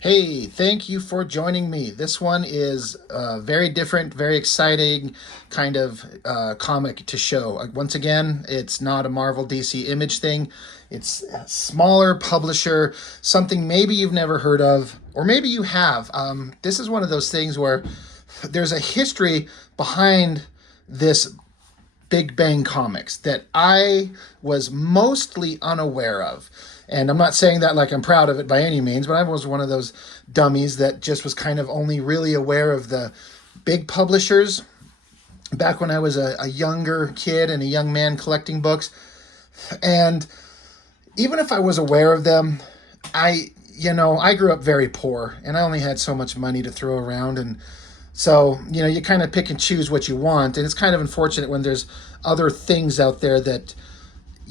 Hey, thank you for joining me. This one is very different, very exciting kind of comic to show. Once again, it's not a Marvel DC Image thing. It's a smaller publisher, something maybe you've never heard of, or maybe you have. This is one of those things where there's a history behind this Big Bang Comics that I was mostly unaware of. And I'm not saying that like I'm proud of it by any means, but I was one of those dummies that just was kind of only really aware of the big publishers back when I was a younger kid and a young man collecting books. And even if I was aware of them, I grew up very poor and I only had so much money to throw around. And so, you kind of pick and choose what you want. And it's kind of unfortunate when there's other things out there that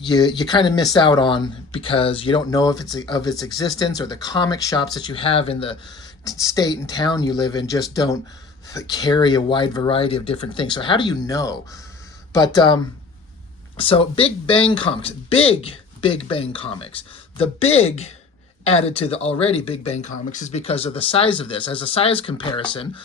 you kind of miss out on because you don't know if it's of its existence, or the comic shops that you have in the state and town you live in just don't carry a wide variety of different things. So how do you know? But so Big Bang Comics, Big Bang Comics. The big added to the already Big Bang Comics is because of the size of this. As a size comparison,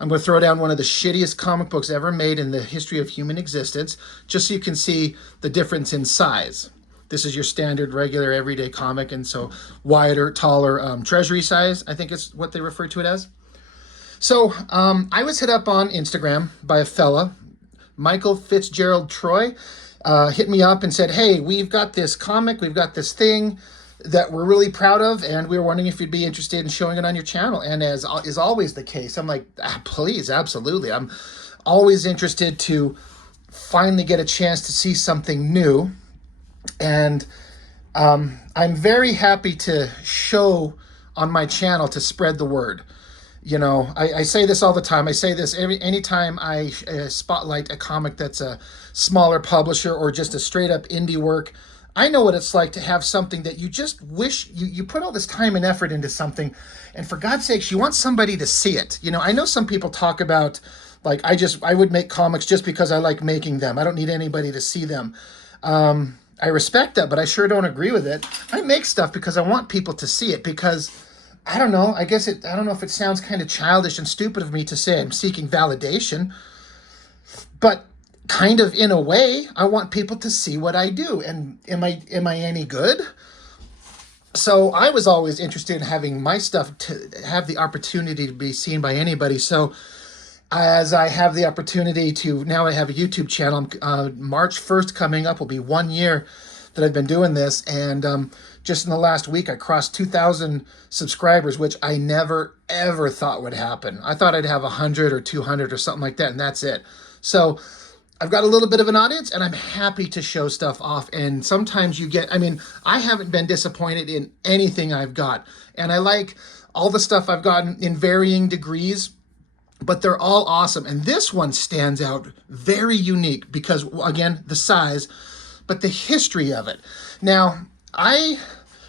I'm going to throw down one of the shittiest comic books ever made in the history of human existence, just so you can see the difference in size. This is your standard, regular, everyday comic, and so wider, taller, treasury size, I think is what they refer to it as. So I was hit up on Instagram by a fella, Michael Fitzgerald Troy, hit me up and said, hey, we've got this comic, we've got this thing that we're really proud of, and we were wondering if you'd be interested in showing it on your channel. And as is always the case, I'm like, please, absolutely. I'm always interested to finally get a chance to see something new. And I'm very happy to show on my channel to spread the word. I say this all the time. I say this anytime I spotlight a comic that's a smaller publisher or just a straight up indie work. I know what it's like to have something that you just wish you put all this time and effort into something, and for God's sakes, you want somebody to see it. I know some people talk about like, I would make comics just because I like making them. I don't need anybody to see them. I respect that, but I sure don't agree with it. I make stuff because I want people to see it, because I don't know, I don't know if it sounds kind of childish and stupid of me to say I'm seeking validation, but kind of in a way, I want people to see what I do. And am I any good? So I was always interested in having my stuff to have the opportunity to be seen by anybody. So as I have the opportunity to, now I have a YouTube channel. March 1st coming up will be 1 year that I've been doing this. And just in the last week, I crossed 2,000 subscribers, which I never, ever thought would happen. I thought I'd have 100 or 200 or something like that, and that's it. So I've got a little bit of an audience, and I'm happy to show stuff off. And sometimes I haven't been disappointed in anything I've got. And I like all the stuff I've gotten in varying degrees, but they're all awesome. And this one stands out very unique because, again, the size, but the history of it. Now,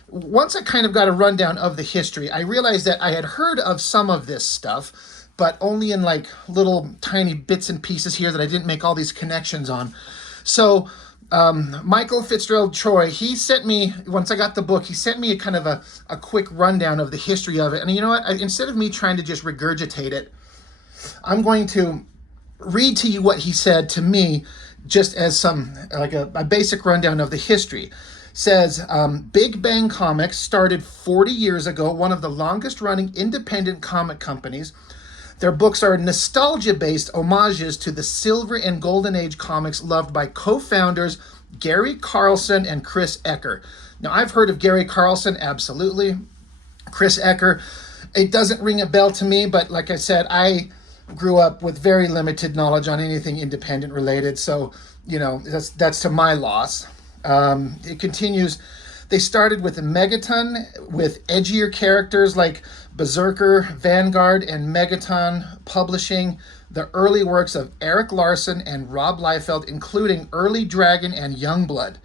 once I kind of got a rundown of the history, I realized that I had heard of some of this stuff, but only in like little tiny bits and pieces here that I didn't make all these connections on. So Michael Fitzgerald Troy, he sent me, once I got the book, he sent me a kind of a quick rundown of the history of it. And you know what? Instead of me trying to just regurgitate it, I'm going to read to you what he said to me, just as a basic rundown of the history. Says, Big Bang Comics started 40 years ago, one of the longest running independent comic companies. Their books are nostalgia-based homages to the Silver and Golden Age comics loved by co-founders Gary Carlson and Chris Ecker. Now, I've heard of Gary Carlson, absolutely. Chris Ecker, it doesn't ring a bell to me, but like I said, I grew up with very limited knowledge on anything independent related, so, that's to my loss. It continues. They started with a Megaton with edgier characters like Berserker, Vanguard, and Megaton publishing the early works of Eric Larson and Rob Liefeld, including Early Dragon and Youngblood.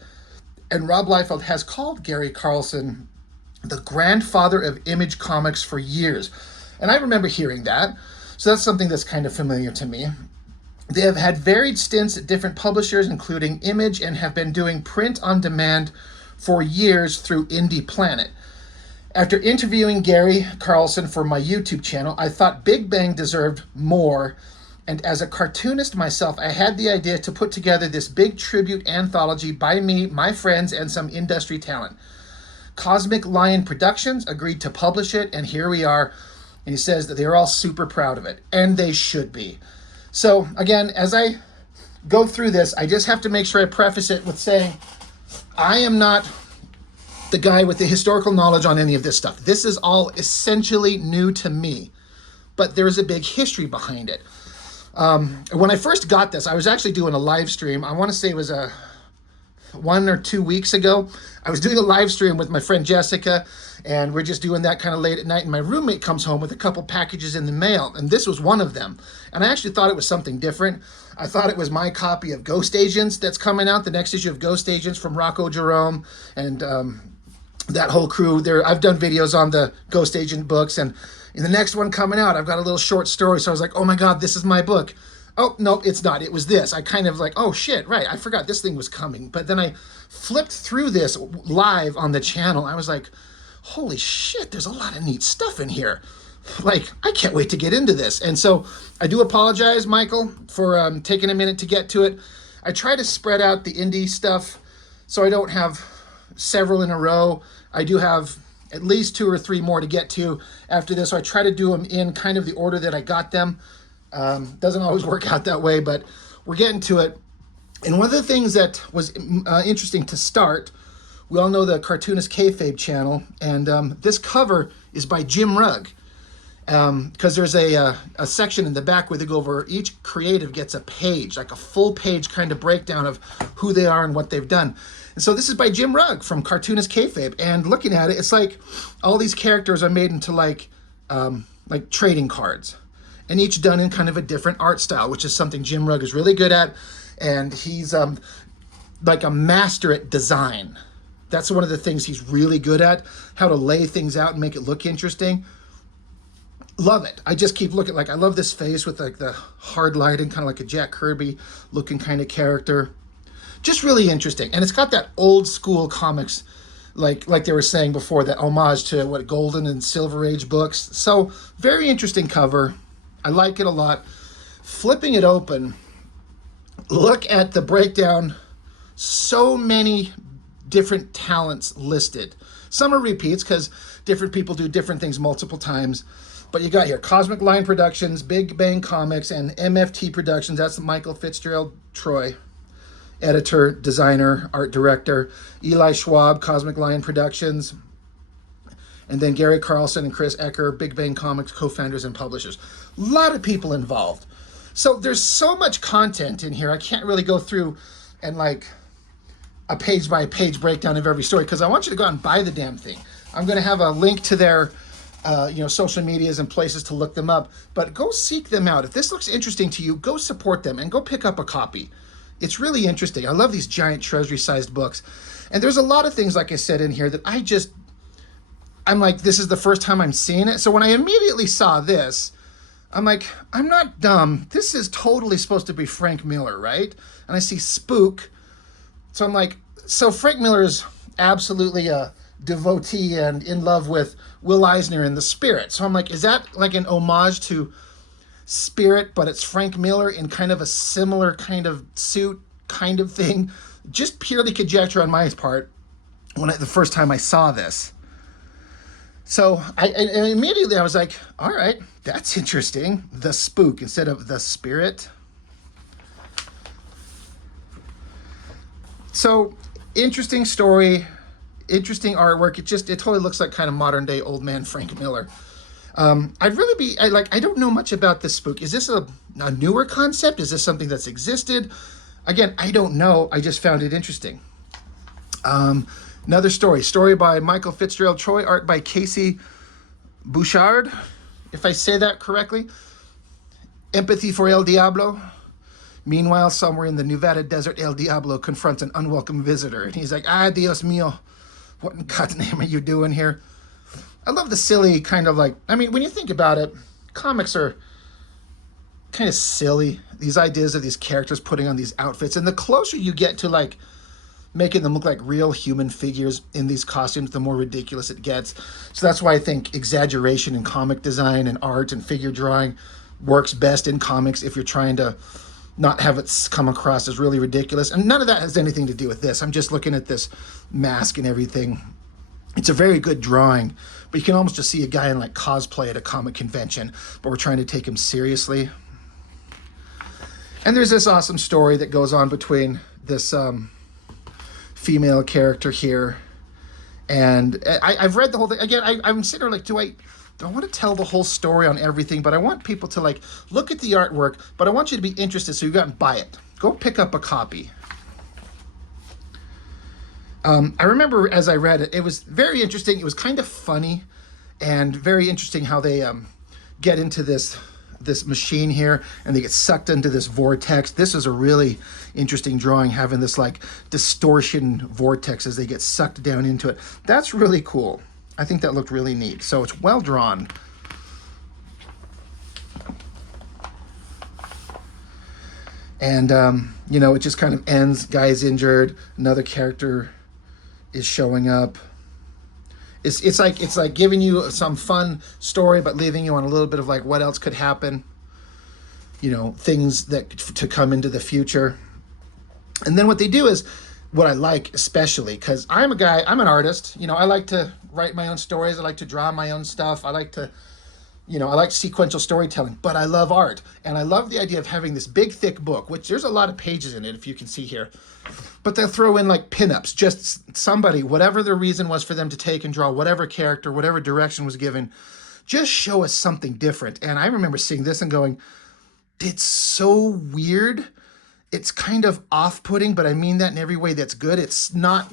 And Rob Liefeld has called Gary Carlson the grandfather of Image Comics for years. And I remember hearing that. So that's something that's kind of familiar to me. They have had varied stints at different publishers, including Image, and have been doing print on demand for years through Indie Planet. After interviewing Gary Carlson for my YouTube channel, I thought Big Bang deserved more. And as a cartoonist myself, I had the idea to put together this big tribute anthology by me, my friends, and some industry talent. Cosmic Lion Productions agreed to publish it, and here we are. And he says that they're all super proud of it, and they should be. So again, as I go through this, I just have to make sure I preface it with saying, I am not the guy with the historical knowledge on any of this stuff. This is all essentially new to me, but there is a big history behind it. When I first got this, I was actually doing a live stream. I want to say it was 1 or 2 weeks ago. I was doing a live stream with my friend Jessica, and we're just doing that kind of late at night, and my roommate comes home with a couple packages in the mail, and this was one of them. And I actually thought it was something different. I thought it was my copy of Ghost Agents that's coming out, the next issue of Ghost Agents from Rocco Jerome, and that whole crew there. I've done videos on the Ghost Agent books, and in the next one coming out, I've got a little short story. So I was like, oh my God, this is my book. Oh, no, it's not. It was this. I kind of like, oh shit, right. I forgot this thing was coming. But then I flipped through this live on the channel. I was like, holy shit, there's a lot of neat stuff in here. Like, I can't wait to get into this. And so I do apologize, Michael, for taking a minute to get to it. I try to spread out the indie stuff so I don't have several in a row. I do have at least 2 or 3 more to get to after this. So I try to do them in kind of the order that I got them. Doesn't always work out that way, but we're getting to it. And one of the things that was interesting to start, we all know the Cartoonist Kayfabe channel, and this cover is by Jim Rugg, because there's a section in the back where they go over, each creative gets a page, like a full page kind of breakdown of who they are and what they've done. And so this is by Jim Rugg from Cartoonist Kayfabe, and looking at it, it's like all these characters are made into like trading cards, and each done in kind of a different art style, which is something Jim Rugg is really good at, and he's like a master at design. That's one of the things he's really good at, how to lay things out and make it look interesting. Love it. I just keep looking, like, I love this face with like the hard lighting, kind of like a Jack Kirby looking kind of character. Just really interesting. And it's got that old school comics, like they were saying before, that homage to what Golden and Silver Age books. So very interesting cover. I like it a lot. Flipping it open, look at the breakdown. So many different talents listed. Some are repeats because different people do different things multiple times. But you got here Cosmic Lion Productions, Big Bang Comics, and MFT Productions. That's Michael Fitzgerald Troy, editor, designer, art director. Eli Schwab, Cosmic Lion Productions. And then Gary Carlson and Chris Ecker, Big Bang Comics co-founders and publishers. A lot of people involved. So there's so much content in here. I can't really go through and like a page by page breakdown of every story, because I want you to go out and buy the damn thing. I'm going to have a link to their social medias and places to look them up, but go seek them out. If this looks interesting to you, go support them and go pick up a copy. It's really interesting. I love these giant treasury sized books. And there's a lot of things, like I said, in here that I'm like, this is the first time I'm seeing it. So when I immediately saw this, I'm like, I'm not dumb. This is totally supposed to be Frank Miller, right? And I see Spook. So I'm like, so Frank Miller is absolutely a devotee and in love with Will Eisner and the Spirit. So I'm like, is that like an homage to Spirit, but it's Frank Miller in kind of a similar kind of suit kind of thing? Just purely conjecture on my part the first time I saw this. So and immediately I was like, all right, that's interesting. The Spook instead of the Spirit. So interesting story, interesting artwork. It totally looks like kind of modern day old man Frank Miller. I don't know much about this Spook. Is this a newer concept? Is this something that's existed? Again, I don't know. I just found it interesting. Another story by Michael Fitzgerald Troy, art by Casey Bouchard, if I say that correctly. Empathy for El Diablo. Meanwhile, somewhere in the Nevada desert, El Diablo confronts an unwelcome visitor. And he's like, Dios mío, what in God's name are you doing here? I love the silly kind of like, I mean, when you think about it, comics are kind of silly. These ideas of these characters putting on these outfits. And the closer you get to like making them look like real human figures in these costumes, the more ridiculous it gets. So that's why I think exaggeration in comic design and art and figure drawing works best in comics if you're trying to not have it come across as really ridiculous. And none of that has anything to do with this. I'm just looking at this mask and everything. It's a very good drawing, but you can almost just see a guy in like cosplay at a comic convention, but we're trying to take him seriously. And there's this awesome story that goes on between this female character here. And I've read the whole thing. Again, I'm sitting there like, do I want to tell the whole story on everything? But I want people to like look at the artwork, but I want you to be interested, so you go out and buy it. Go pick up a copy. I remember as I read it, it was very interesting. It was kind of funny and very interesting how they get into this machine here and they get sucked into this vortex. This is a really interesting drawing, having this like distortion vortex as they get sucked down into it. That's really cool. I think that looked really neat. So it's well drawn. And, you know, it just kind of ends. Guy's injured. Another character is showing up. It's like giving you some fun story, but leaving you on a little bit of like what else could happen. You know, things that to come into the future. And then what they do is what I like, especially because I'm an artist. You know, I like to write my own stories. I like to draw my own stuff. I like to, you know, I like sequential storytelling, but I love art. And I love the idea of having this big, thick book, which there's a lot of pages in it, if you can see here. But they'll throw in like pinups, just somebody, whatever the reason was for them to take and draw, whatever character, whatever direction was given, just show us something different. And I remember seeing this and going, it's so weird. It's kind of off-putting, but I mean that in every way that's good. It's not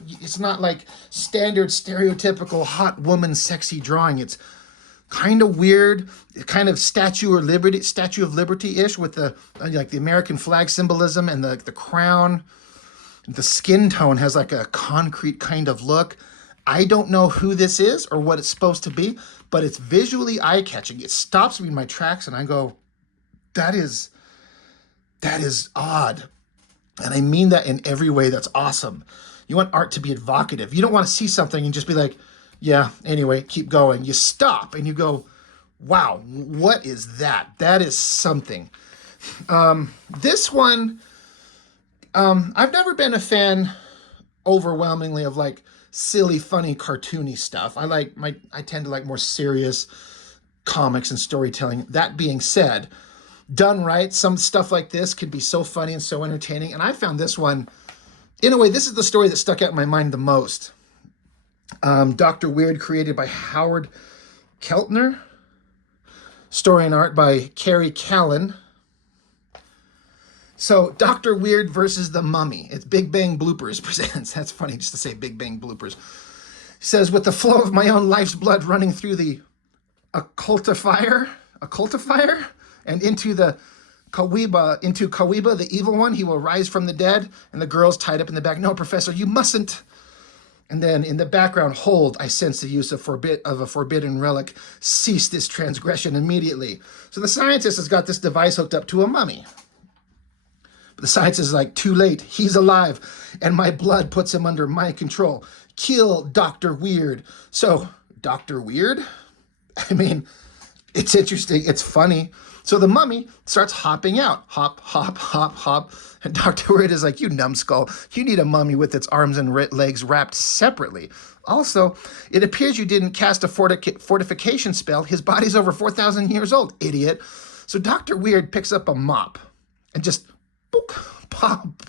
like standard stereotypical hot woman sexy drawing. It's kind of weird, kind of Statue of Liberty-ish with the like the American flag symbolism and the crown. The skin tone has like a concrete kind of look. I don't know who this is or what it's supposed to be, but it's visually eye-catching. It stops me in my tracks and I go, that is odd. And I mean that in every way. That's awesome. You want art to be evocative. You don't want to see something and just be like, yeah, anyway, keep going. You stop and you go, wow, what is that? That is something. This one, I've never been a fan overwhelmingly of like silly, funny, cartoony stuff. I tend to like more serious comics and storytelling. That being said, done right, some stuff like this could be so funny and so entertaining. And I found this one, in a way, this is the story that stuck out in my mind the most. Dr. Weird, created by Howard Keltner. Story and art by Carrie Callan. So, Dr. Weird versus the Mummy. It's Big Bang Bloopers presents. That's funny just to say Big Bang Bloopers. He says, with the flow of my own life's blood running through the occultifier, and into Cohiba, the evil one, he will rise from the dead, and the girl's tied up in the back. No, Professor, you mustn't. And then in the background, hold, I sense the use of a forbidden relic. Cease this transgression immediately. So the scientist has got this device hooked up to a mummy. But the scientist is like, too late, he's alive, and my blood puts him under my control. Kill Dr. Weird. So, Dr. Weird? I mean, it's interesting, it's funny. So the mummy starts hopping out. Hop, hop, hop, hop. And Dr. Weird is like, you numbskull, you need a mummy with its arms and legs wrapped separately. Also, it appears you didn't cast a fortification spell. His body's over 4,000 years old, idiot. So Dr. Weird picks up a mop and just boop,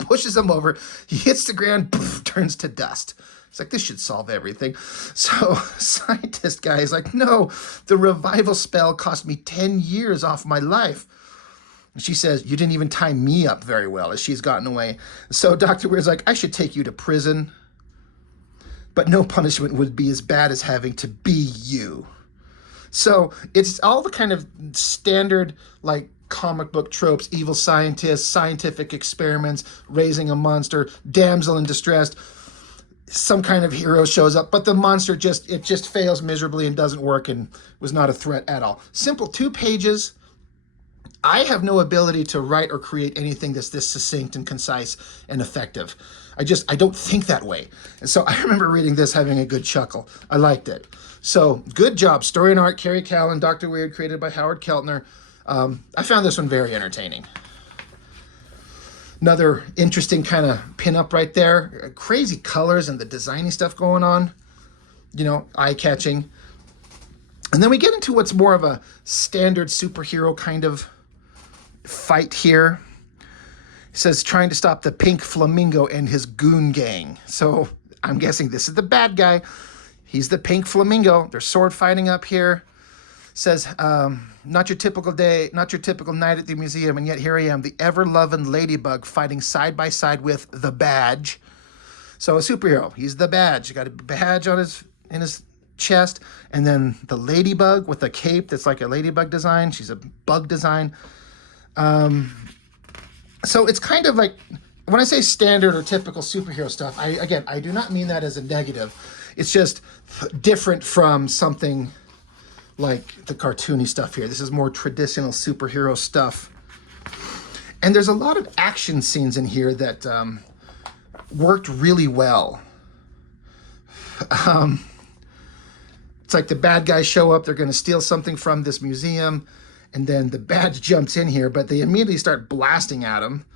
pushes him over. He hits the ground, poof, turns to dust. It's like, this should solve everything. So scientist guy is like, no, the revival spell cost me 10 years off my life. And she says, you didn't even tie me up very well, as she's gotten away. So Dr. Weird's like, I should take you to prison, but no punishment would be as bad as having to be you. So it's all the kind of standard, like, comic book tropes: evil scientists, scientific experiments, raising a monster, damsel in distress. Some kind of hero shows up, but the monster just fails miserably and doesn't work and was not a threat at all. Simple 2 pages. I have no ability to write or create anything that's this succinct and concise and effective. I don't think that way. And so I remember reading this, having a good chuckle. I liked it. So good job. Story and art, Carrie Callan, Dr. Weird, created by Howard Keltner. I found this one very entertaining. Another interesting kind of pinup right there. Crazy colors and the designy stuff going on. You know, eye-catching. And then we get into what's more of a standard superhero kind of fight here. It says trying to stop the Pink Flamingo and his goon gang. So I'm guessing this is the bad guy. He's the Pink Flamingo. They're sword fighting up here. Says, not your typical day, not your typical night at the museum, and yet here I am, the ever-loving ladybug fighting side by side with the Badge. So a superhero, he's the Badge. He got a badge on in his chest, and then the ladybug with a cape that's like a ladybug design. She's a bug design. So it's kind of like, when I say standard or typical superhero stuff, I do not mean that as a negative. It's just different from something like the cartoony stuff here. This is more traditional superhero stuff. And there's a lot of action scenes in here that worked really well. It's like the bad guys show up, they're going to steal something from this museum, and then the Badge jumps in here, but they immediately start blasting at him.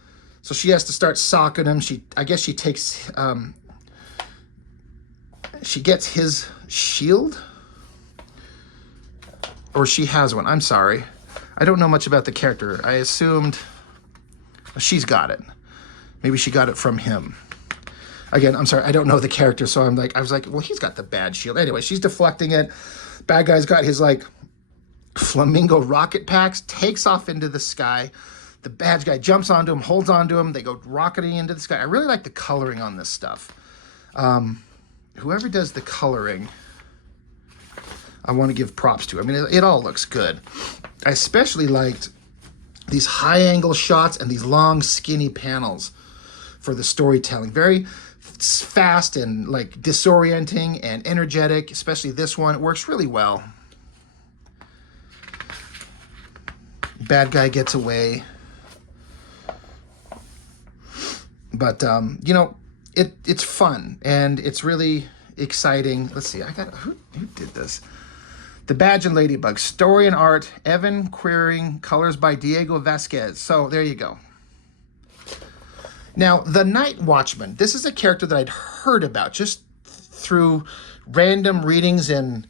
So she has to start socking him. I guess she takes, she gets his shield? Or she has one, I'm sorry. I don't know much about the character. I assumed she's got it. Maybe she got it from him. Again, I'm sorry, I don't know the character, so I was like, well, he's got the bad shield. Anyway, she's deflecting it. Bad guy's got his, like, flamingo rocket packs, takes off into the sky. The bad guy jumps onto him, holds onto him. They go rocketing into the sky. I really like the coloring on this stuff. Whoever does the coloring, I want to give props to. I mean, it all looks good. I especially liked these high-angle shots and these long, skinny panels for the storytelling. Very fast and, like, disorienting and energetic, especially this one. It works really well. Bad guy gets away. But, you know, it's fun, and it's really exciting. Let's see, who did this? The Badge and Ladybug, story and art, Evan Queering, colors by Diego Vasquez. So there you go. Now, the Night Watchman, this is a character that I'd heard about just through random readings in,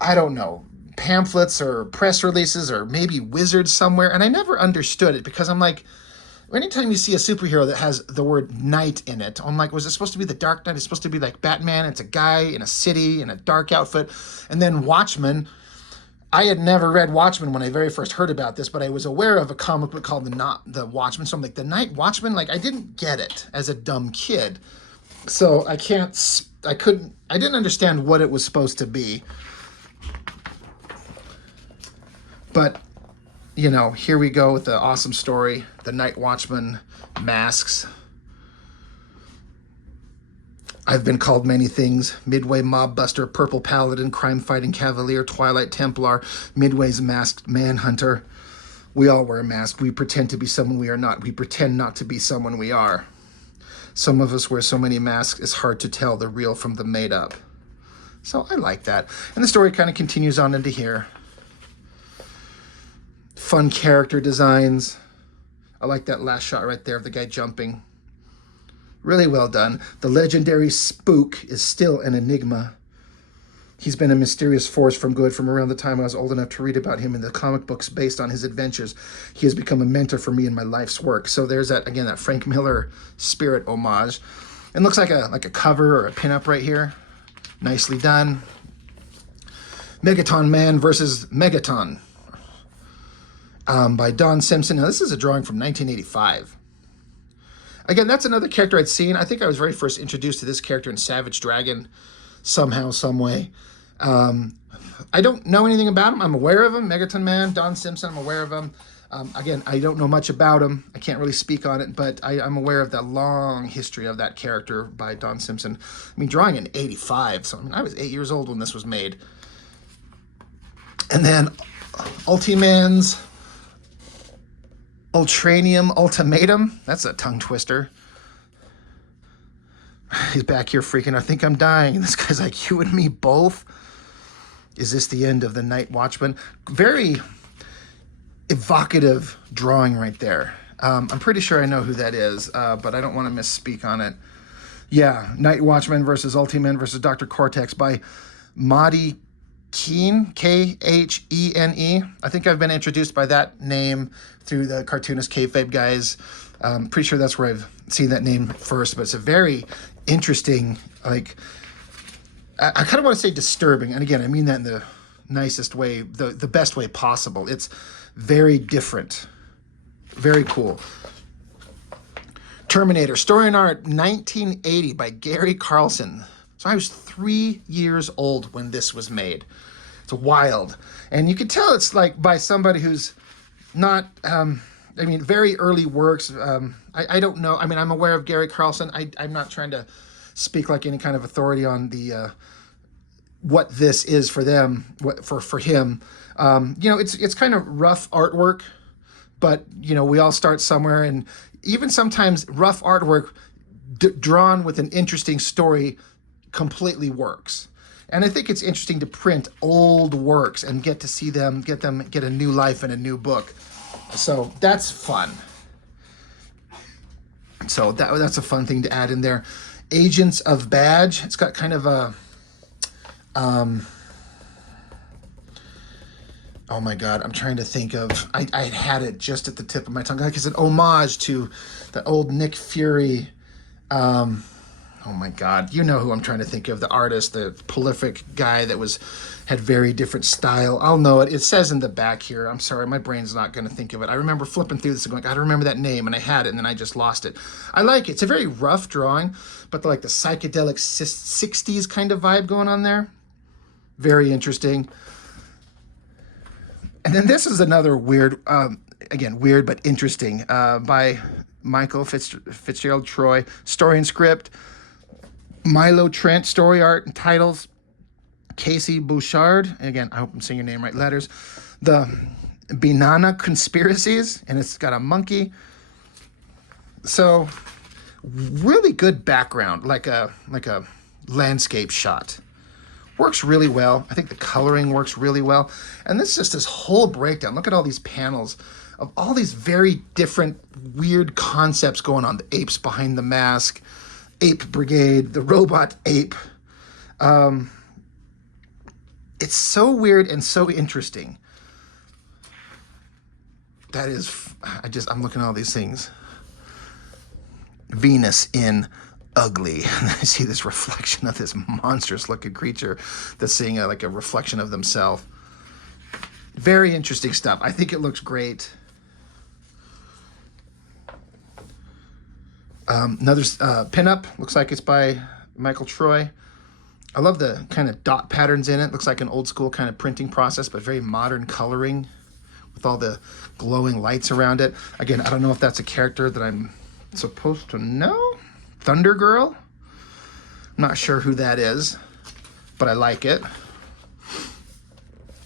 I don't know, pamphlets or press releases or maybe Wizards somewhere, and I never understood it because I'm like, anytime you see a superhero that has the word night in it, I'm like, was it supposed to be the Dark Knight? It's supposed to be like Batman. It's a guy in a city in a dark outfit. And then Watchmen. I had never read Watchmen when I very first heard about this, but I was aware of a comic book called the Watchmen. So I'm like, the Night Watchman? Like, I didn't get it as a dumb kid. So I didn't understand what it was supposed to be. But, you know, here we go with the awesome story. The Night Watchman masks. I've been called many things. Midway mob buster, purple paladin, crime-fighting cavalier, Twilight Templar, Midway's masked manhunter. We all wear a mask. We pretend to be someone we are not. We pretend not to be someone we are. Some of us wear so many masks, it's hard to tell the real from the made-up. So I like that. And the story kind of continues on into here. Fun character designs. I like that last shot right there of the guy jumping. Really well done. The legendary Spook is still an enigma. He's been a mysterious force from around the time I was old enough to read about him in the comic books based on his adventures. He has become a mentor for me in my life's work. So there's that, again, that Frank Miller Spirit homage. It looks like a cover or a pinup right here. Nicely done. Megaton Man versus Megaton. By Don Simpson. Now, this is a drawing from 1985. Again, that's another character I'd seen. I think I was very first introduced to this character in Savage Dragon somehow, some way. I don't know anything about him. I'm aware of him. Megaton Man, Don Simpson, I'm aware of him. Again, I don't know much about him. I can't really speak on it, but I'm aware of that long history of that character by Don Simpson. I mean, drawing in 85, so I mean, I was 8 years old when this was made. And then Ultiman's Ultranium Ultimatum. That's a tongue twister. He's back here freaking, I think I'm dying. And this guy's like, you and me both? Is this the end of the Night Watchman? Very evocative drawing right there. I'm pretty sure I know who that is, but I don't want to misspeak on it. Yeah, Night Watchman versus Ultiman versus Dr. Cortex by Madi Keen, Khene. I think I've been introduced by that name through the cartoonist Kayfabe guys. Pretty sure that's where I've seen that name first, but it's a very interesting, like, I kind of want to say disturbing, and again, I mean that in the nicest way, the best way possible. It's very different. Very cool. Terminator, story and art, 1980 by Gary Carlson. So I was 3 years old when this was made. It's wild. And you can tell it's like by somebody who's not, very early works. I don't know. I mean, I'm aware of Gary Carlson. I'm not trying to speak like any kind of authority on the what this is for them, for him. It's kind of rough artwork, but we all start somewhere, and even sometimes rough artwork drawn with an interesting story completely works. And I think it's interesting to print old works and get to see them get a new life in a new book. So that's fun. So that's a fun thing to add in there. Agents of Badge. It's got kind of a oh my God, I'm trying to think of, I had it just at the tip of my tongue. Like it's an homage to the old Nick Fury. Oh my God, you know who I'm trying to think of, the artist, the prolific guy that had very different style. I'll know it. It says in the back here. I'm sorry, my brain's not going to think of it. I remember flipping through this and going, I don't remember that name, and I had it, and then I just lost it. I like it. It's a very rough drawing, but like the psychedelic 60s kind of vibe going on there. Very interesting. And then this is another weird, again, weird but interesting, by Michael Fitzgerald Troy, story and script. Milo Trent, story art and titles. Casey Bouchard, and again, I hope I'm saying your name right, letters. The Banana Conspiracies, and it's got a monkey. So, really good background, like a landscape shot. Works really well. I think the coloring works really well. And this is just this whole breakdown. Look at all these panels of all these very different weird concepts going on. The apes behind the mask, Ape Brigade, the robot ape. It's so weird and so interesting. That is, I'm looking at all these things. Venus in Ugly. And I see this reflection of this monstrous looking creature that's seeing like a reflection of themselves. Very interesting stuff. I think it looks great. Another pinup. Looks like it's by Michael Troy. I love the kind of dot patterns in it. Looks like an old school kind of printing process, but very modern coloring with all the glowing lights around it. Again, I don't know if that's a character that I'm supposed to know. Thunder Girl. Not sure who that is, but I like it.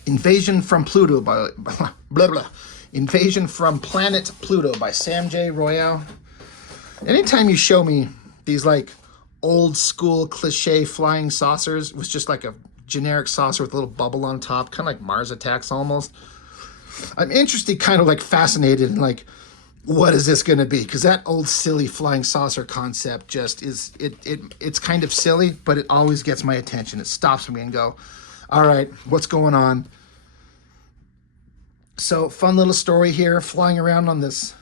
Invasion from Pluto by blah blah. Invasion from Planet Pluto by Sam J. Royale. Anytime you show me these like old school cliche flying saucers with just like a generic saucer with a little bubble on top, kind of like Mars Attacks almost, I'm interested, kind of like fascinated, and like, what is this going to be? Because that old silly flying saucer concept just is, it's kind of silly, but it always gets my attention. It stops me and go, all right, what's going on? So fun little story here, flying around on this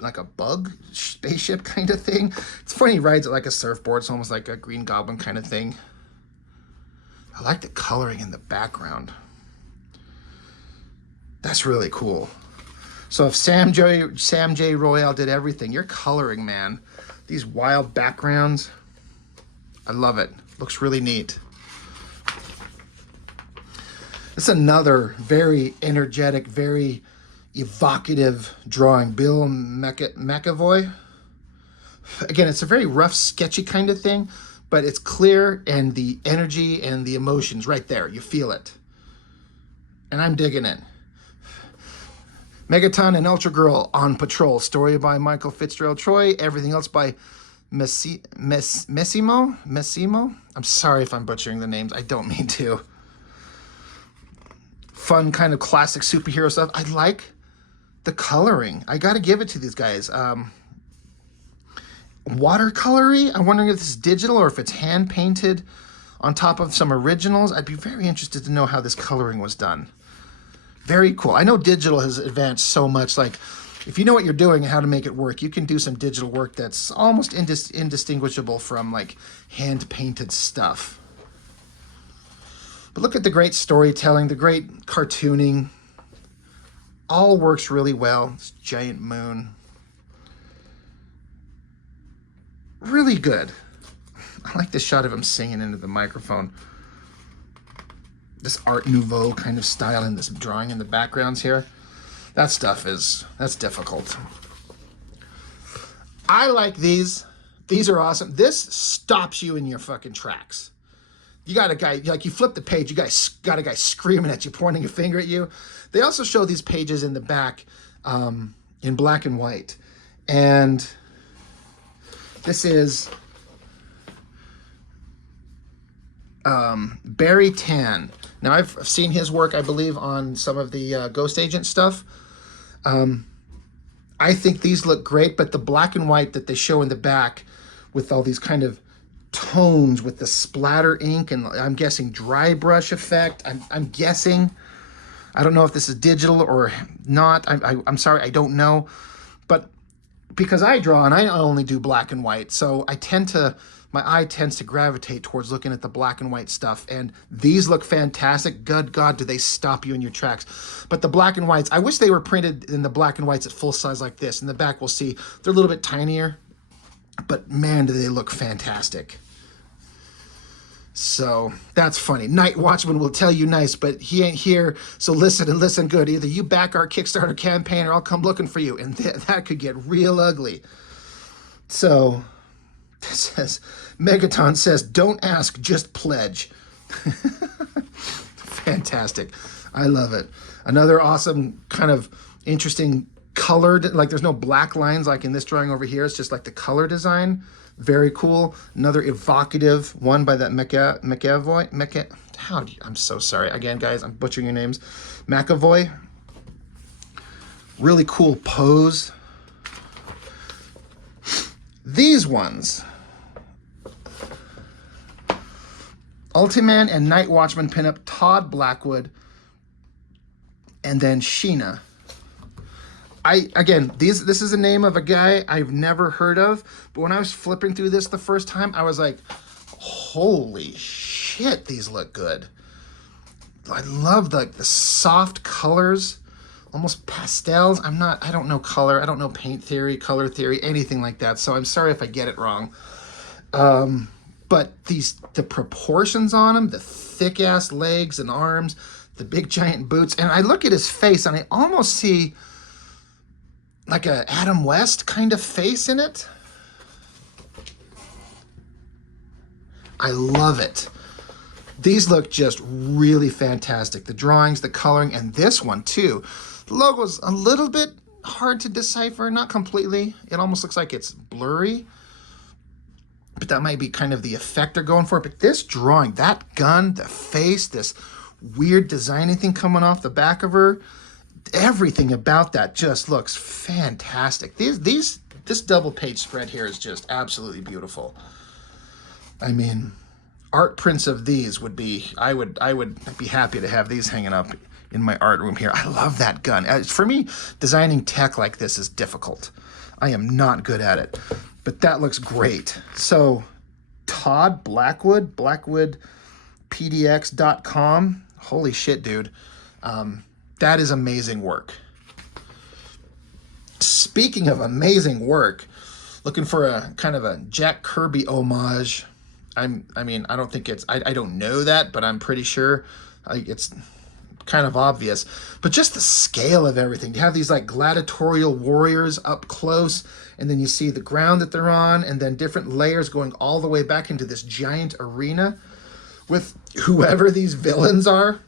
like a bug spaceship kind of thing. It's funny, he rides it like a surfboard. It's almost like a Green Goblin kind of thing. I like the coloring in the background. That's really cool. So if Sam J. Royale did everything, your coloring, man, these wild backgrounds, I love it. Looks really neat. It's another very energetic, very evocative drawing. Bill McAvoy. Again, it's a very rough, sketchy kind of thing, but it's clear, and the energy and the emotions right there. You feel it. And I'm digging it. Megaton and Ultra Girl on Patrol. Story by Michael Fitzgerald Troy. Everything else by Messimo. I'm sorry if I'm butchering the names. I don't mean to. Fun kind of classic superhero stuff. I like the coloring. I got to give it to these guys. Watercolory. I'm wondering if this is digital or if it's hand painted on top of some originals. I'd be very interested to know how this coloring was done. Very cool. I know digital has advanced so much. Like, if you know what you're doing and how to make it work, you can do some digital work that's almost indistinguishable from like hand painted stuff. But look at the great storytelling, the great cartooning. All works really well. This giant moon. Really good. I like the shot of him singing into the microphone. This Art Nouveau kind of style and this drawing in the backgrounds here. That stuff that's difficult. I like these. These are awesome. This stops you in your fucking tracks. You got a guy, like you flip the page, you guys got a guy screaming at you, pointing a finger at you. They also show these pages in the back in black and white. And this is Barry Tan. Now, I've seen his work, I believe, on some of the Ghost Agent stuff. I think these look great, but the black and white that they show in the back with all these kind of tones with the splatter ink and I'm guessing dry brush effect. I'm guessing. I don't know if this is digital or not. I'm sorry, I don't know. But because I draw and I only do black and white, so my eye tends to gravitate towards looking at the black and white stuff. And these look fantastic. Good God, do they stop you in your tracks. But the black and whites, I wish they were printed in the black and whites at full size like this. In the back, we'll see they're a little bit tinier. But man, do they look fantastic. So that's funny. Night Watchman will tell you nice, but he ain't here. So listen and listen good. Either you back our Kickstarter campaign or I'll come looking for you. And that could get real ugly. So this says, Megaton says, don't ask, just pledge. Fantastic. I love it. Another awesome kind of interesting colored, like there's no black lines like in this drawing over here. It's just like the color design. Very cool. Another evocative one by that I'm so sorry. Again, guys, I'm butchering your names. McAvoy. Really cool pose. These ones. Ultiman and Night Watchman pinup, Todd Blackwood, and then Sheena. This is the name of a guy I've never heard of, but when I was flipping through this the first time, I was like, holy shit, these look good. I love the soft colors, almost pastels. I don't know color, I don't know paint theory, color theory, anything like that, so I'm sorry if I get it wrong. But the proportions on him, the thick ass legs and arms, the big giant boots, and I look at his face and I almost see like a Adam West kind of face in it. I love it. These look just really fantastic. The drawings, the coloring, and this one too. The logo's a little bit hard to decipher, not completely. It almost looks like it's blurry, but that might be kind of the effect they're going for. But this drawing, that gun, the face, this weird designing thing coming off the back of her, everything about that just looks fantastic. This double page spread here is just absolutely beautiful. I mean, art prints of these would be, I would be happy to have these hanging up in my art room here. I love that gun. For me, designing tech like this is difficult. I am not good at it, but that looks great. So Todd Blackwood, blackwoodpdx.com. Holy shit, dude. That is amazing work. Speaking of amazing work, looking for a kind of a Jack Kirby homage. I don't think it's, I don't know that, but I'm pretty sure it's kind of obvious. But just the scale of everything. You have these like gladiatorial warriors up close, and then you see the ground that they're on, and then different layers going all the way back into this giant arena with whoever these villains are.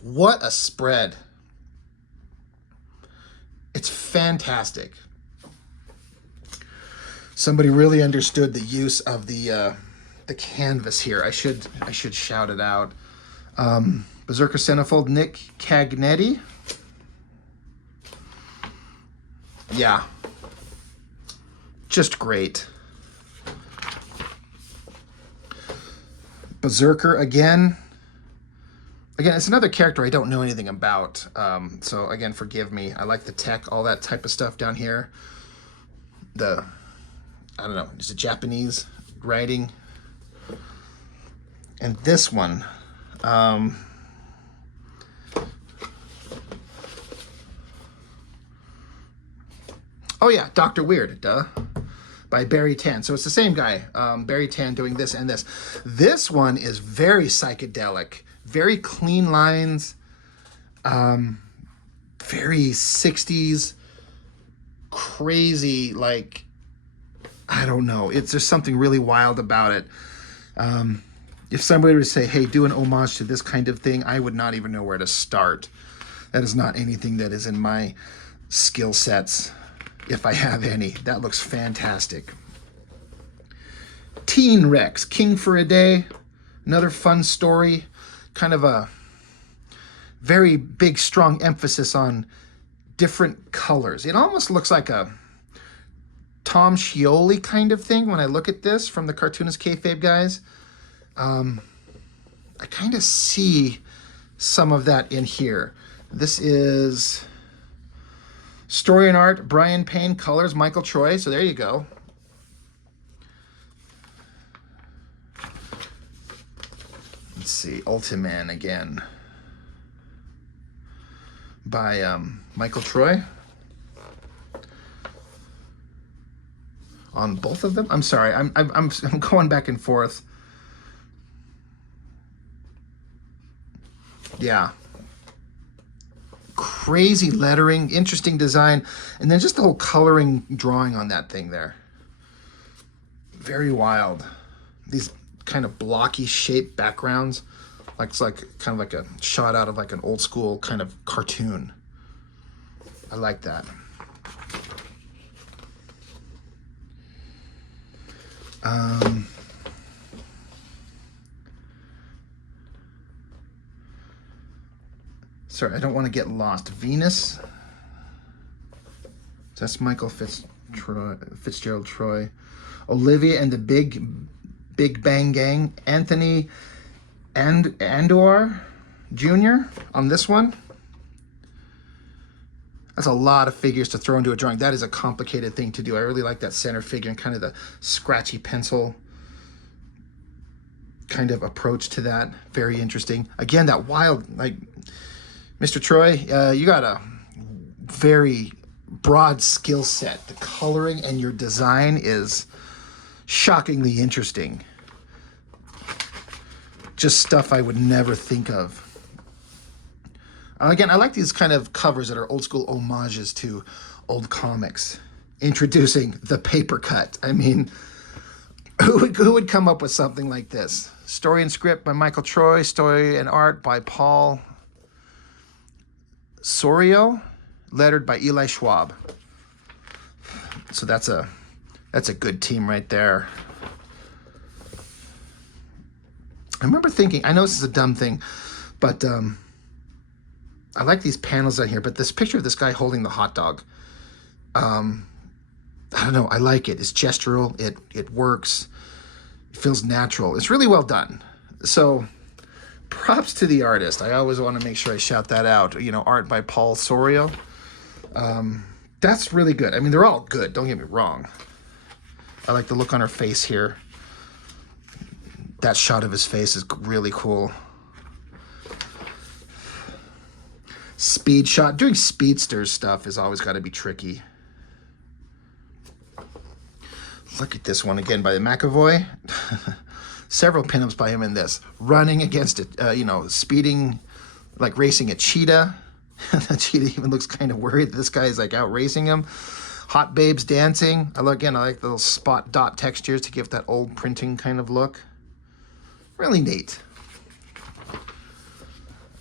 What a spread. It's fantastic. Somebody really understood the use of the canvas here. I should shout it out. Berserker Centerfold, Nick Cagnetti. Yeah, just great. Berserker again. Again, it's another character I don't know anything about. So again, forgive me. I like the tech, all that type of stuff down here. I don't know, is it Japanese writing? And this one, oh yeah, Dr. Weird, duh, by Barry Tan. So it's the same guy, Barry Tan, doing this and this. This one is very psychedelic, very clean lines, very 60s, crazy, like, I don't know. There's something really wild about it. If somebody were to say, hey, do an homage to this kind of thing, I would not even know where to start. That is not anything that is in my skill sets, if I have any. That looks fantastic. Teen Rex, King for a Day. Another fun story. Kind of a very big, strong emphasis on different colors. It almost looks like a Tom Scioli kind of thing when I look at this from the Cartoonist Kayfabe guys. I kind of see some of that in here. This is story and art, Brian Payne, colors, Michael Troy. So there you go. Let's see, Ultiman again by Michael Troy. On both of them? I'm sorry, I'm going back and forth. Yeah. Crazy lettering, interesting design, and then just the whole coloring drawing on that thing there. Very wild. These kind of blocky shaped backgrounds. Like it's like kind of like a shot out of like an old school kind of cartoon. I like that. Sorry, I don't want to get lost. Venus. That's Michael Fitzgerald Troy. Olivia and the Big Bang Gang. Anthony Andor Jr. on this one. That's a lot of figures to throw into a drawing. That is a complicated thing to do. I really like that center figure and kind of the scratchy pencil kind of approach to that. Very interesting. Again, that wild, like, Mr. Troy, you got a very broad skill set. The coloring and your design is shockingly interesting. Just stuff I would never think of. Again, I like these kind of covers that are old school homages to old comics. Introducing the paper cut. I mean, who would come up with something like this? Story and script by Michael Troy. Story and art by Paul Sorio. Lettered by Eli Schwab. So that's a good team right there. I remember thinking, I know this is a dumb thing, but I like these panels out here, but this picture of this guy holding the hot dog, I don't know, I like it. It's gestural, it works, it feels natural. It's really well done. So props to the artist. I always want to make sure I shout that out. You know, art by Paul Sorio. That's really good. I mean, they're all good, don't get me wrong. I like the look on her face here. That shot of his face is really cool. Speed shot. Doing Speedster stuff has always got to be tricky. Look at this one again by the McAvoy. Several pinups by him in this. Running against it, speeding, like racing a cheetah. The cheetah even looks kind of worried that this guy is like out racing him. Hot babes dancing. I like the little spot dot textures to give that old printing kind of look. Really neat.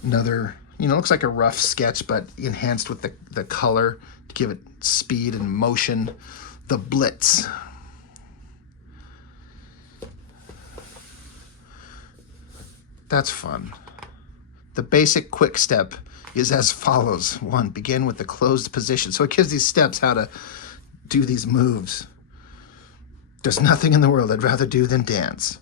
Another, looks like a rough sketch, but enhanced with the color to give it speed and motion. The Blitz. That's fun. The basic quick step is as follows. 1, begin with the closed position. So it gives these steps how to do these moves. There's nothing in the world I'd rather do than dance.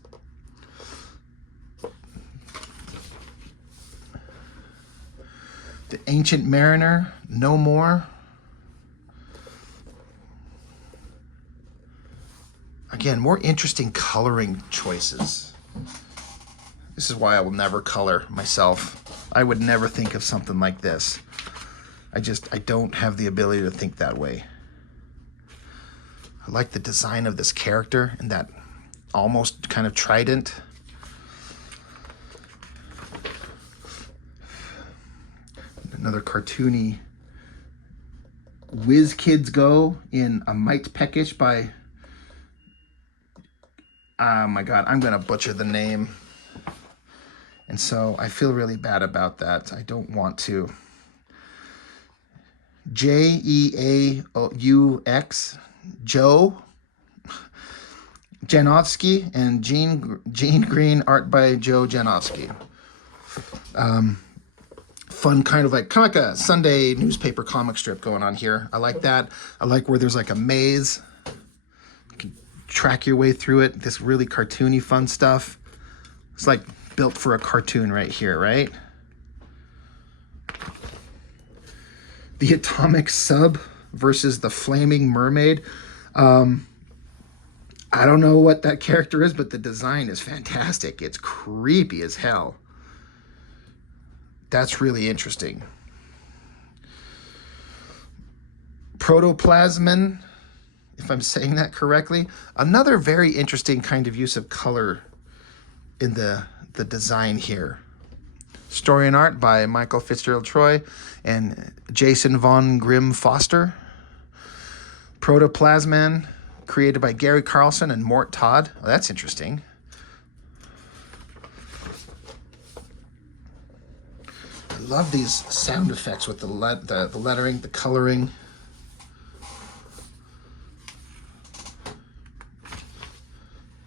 The Ancient Mariner, no more. Again, more interesting coloring choices. This is why I will never color myself. I would never think of something like this. I don't have the ability to think that way. I like the design of this character and that almost kind of trident. Another cartoony Whiz Kids Go in A Mite Peckish by, oh my God, I'm gonna butcher the name. And so I feel really bad about that. I don't want to. Jeaux, Joe Janowski, and Gene Green, art by Joe Janowski. Fun, kind of like a Sunday newspaper comic strip going on here. I like that. I like where there's like a maze. You can track your way through it. This really cartoony, fun stuff. It's like built for a cartoon right here, right? The Atomic Sub versus the Flaming Mermaid. I don't know what that character is, but the design is fantastic. It's creepy as hell. That's really interesting. Protoplasman, if I'm saying that correctly. Another very interesting kind of use of color in the design here. Story and art by Michael Fitzgerald Troy and Jason Von Grimm Foster. Protoplasman, created by Gary Carlson and Mort Todd. Oh, that's interesting. I love these sound effects with the lettering, the coloring.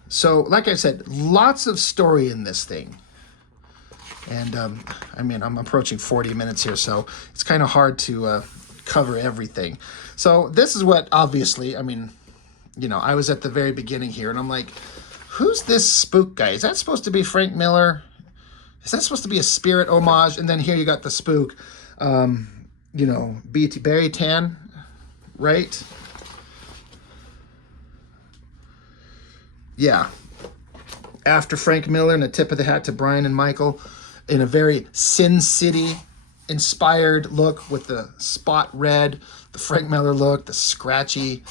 So, like I said, lots of story in this thing. And, I mean, I'm approaching 40 minutes here, so it's kind of hard to cover everything. So this is what, obviously, I mean, you know, I was at the very beginning here, and I'm like, who's this spook guy? Is that supposed to be Frank Miller? Is that supposed to be a spirit homage? And then here you got the spook, you know, Barry Tan, right? Yeah. After Frank Miller, and a tip of the hat to Brian and Michael, in a very Sin City inspired look with the spot red, the Frank Miller look, the scratchy,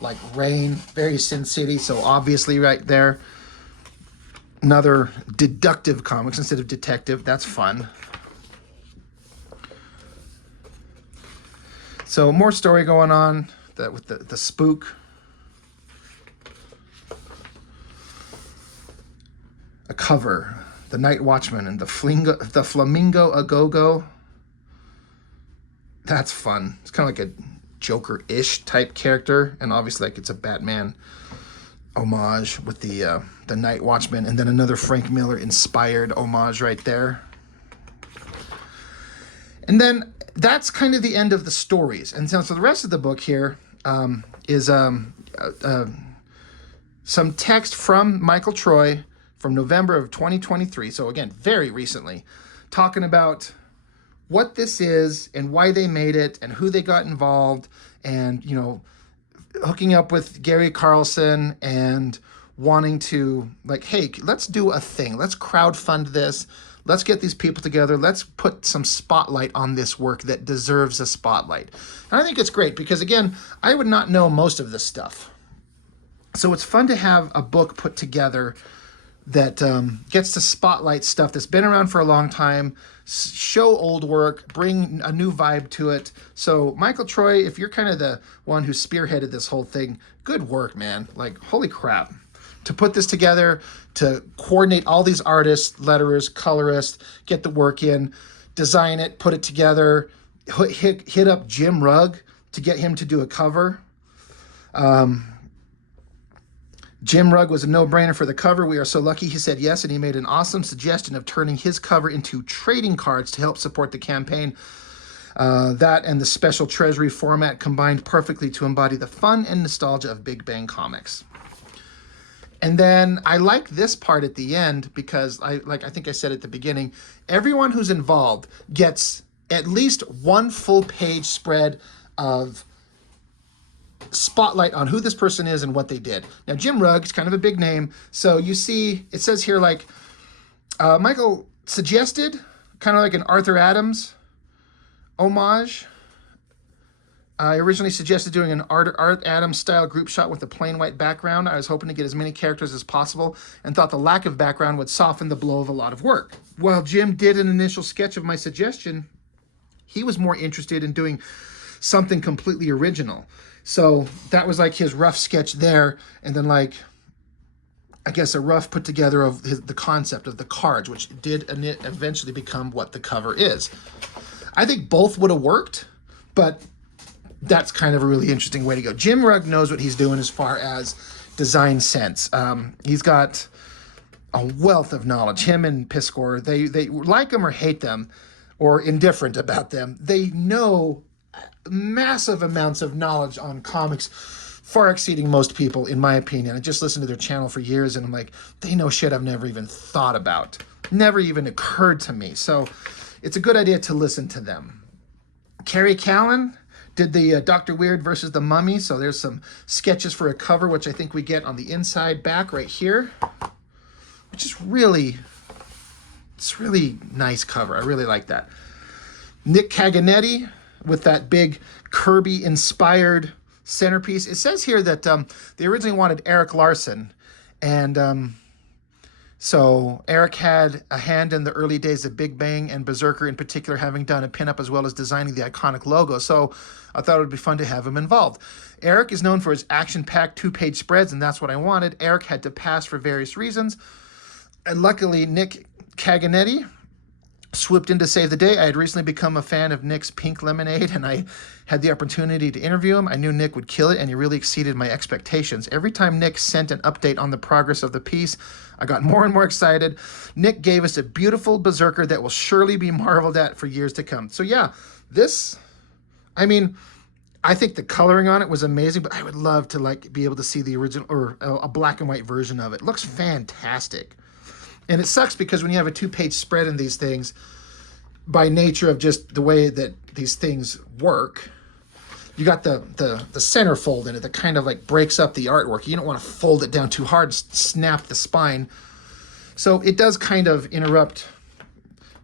like rain, very Sin City. So obviously right there, another deductive comics instead of detective. That's fun. So more story going on with the spook. A cover, the Night Watchman and the Flamingo Agogo. That's fun. It's kind of like a Joker-ish type character, and obviously like it's a Batman homage with the Night Watchman, and then another Frank Miller inspired homage right there. And then that's kind of the end of the stories. And so the rest of the book here is some text from Michael Troy from November of 2023. So again, very recently, talking about what this is and why they made it and who they got involved, and, you know, hooking up with Gary Carlson and wanting to, like, hey, let's do a thing. Let's crowdfund this. Let's get these people together. Let's put some spotlight on this work that deserves a spotlight. And I think it's great because, again, I would not know most of this stuff. So it's fun to have a book put together that gets to spotlight stuff that's been around for a long time, show old work, bring a new vibe to it. So Michael Troy, if you're kind of the one who spearheaded this whole thing, good work, man. Like, holy crap. To put this together, to coordinate all these artists, letterers, colorists, get the work in, design it, put it together, hit up Jim Rugg to get him to do a cover. Jim Rugg was a no-brainer for the cover. We are so lucky he said yes, and he made an awesome suggestion of turning his cover into trading cards to help support the campaign. That and the special treasury format combined perfectly to embody the fun and nostalgia of Big Bang Comics. And then I like this part at the end because I think I said at the beginning, everyone who's involved gets at least one full page spread of spotlight on who this person is and what they did. Now, Jim Rugg is kind of a big name. So you see, it says here like Michael suggested, kind of like an Arthur Adams homage. I originally suggested doing an Art Adams style group shot with a plain white background. I was hoping to get as many characters as possible and thought the lack of background would soften the blow of a lot of work. While Jim did an initial sketch of my suggestion, he was more interested in doing something completely original. So that was like his rough sketch there, and then like, I guess a rough put together of the concept of the cards, which did eventually become what the cover is. I think both would have worked, but that's kind of a really interesting way to go. Jim Rugg knows what he's doing as far as design sense. He's got a wealth of knowledge. Him and Piskor, they like them or hate them or indifferent about them. They know massive amounts of knowledge on comics, far exceeding most people, in my opinion. I just listened to their channel for years, and I'm like, they know shit I've never even thought about. Never even occurred to me. So it's a good idea to listen to them. Kerry Callan did the Dr. Weird versus the Mummy. So there's some sketches for a cover, which I think we get on the inside back right here, which is really, it's really nice cover. I really like that. Nick Caganetti with that big Kirby-inspired centerpiece. It says here that they originally wanted Eric Larson, and so Eric had a hand in the early days of Big Bang and Berserker in particular, having done a pinup as well as designing the iconic logo. So I thought it would be fun to have him involved. Eric is known for his action-packed two-page spreads, and that's what I wanted. Eric had to pass for various reasons, and luckily Nick Caganetti swooped in to save the day. I had recently become a fan of Nick's Pink Lemonade, and I had the opportunity to interview him. I knew Nick would kill it, and he really exceeded my expectations. Every time Nick sent an update on the progress of the piece, I got more and more excited. Nick gave us a beautiful Berserker that will surely be marveled at for years to come. So yeah, this, I mean, I think the coloring on it was amazing, but I would love to like be able to see the original or a black and white version of it. It looks fantastic. And it sucks because when you have a two-page spread in these things, by nature of just the way that these things work, you got the centerfold in it that kind of like breaks up the artwork. You don't want to fold it down too hard and snap the spine. So it does kind of interrupt